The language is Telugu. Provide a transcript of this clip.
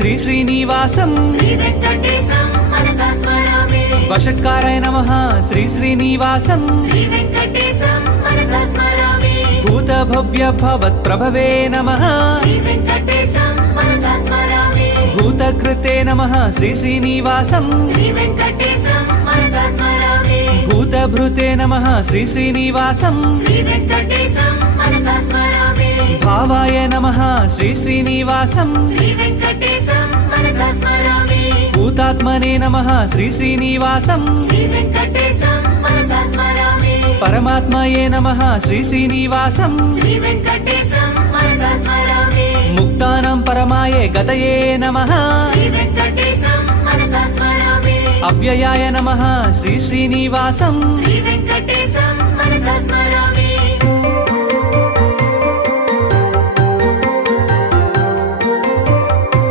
శ్రీ శ్రీనివాసం శ్రీవేంకటేశం మనసా స్మరామి వషట్కారాయ నమః శ్రీ శ్రీనివాసం శ్రీవేంకటేశం మనసా స్మరామి భూత భవ్య భవత్ ప్రభవే నమః శ్రీవేంకటేశం మనసా స్మరామి భూతకృతే నమః శ్రీ శ్రీనివాసం శ్రీవేంకటేశం మనసా స్మరామి భూతభృతే నమః శ్రీ శ్రీనివాసం శ్రీవేంకటేశం మనసా స్మరామి భావాయ నమః శ్రీ శ్రీనివాసం శ్రీవేంకటేశం మనసా స్మరామి భూతాత్మనే నమః శ్రీ శ్రీనివాసం శ్రీవేంకటేశం మనసా స్మరామి పరమాత్మయే నమః శ్రీ శ్రీనివాసం శ్రీవేంకటేశం మనసా స్మరామి ముక్తానాం పరమాయే గతయే నమః శ్రీవేంకటేశం మనసా స్మరామి అవ్యయాయ నమః శ్రీ శ్రీనివాసం శ్రీవేంకటేశం మనసా స్మరామి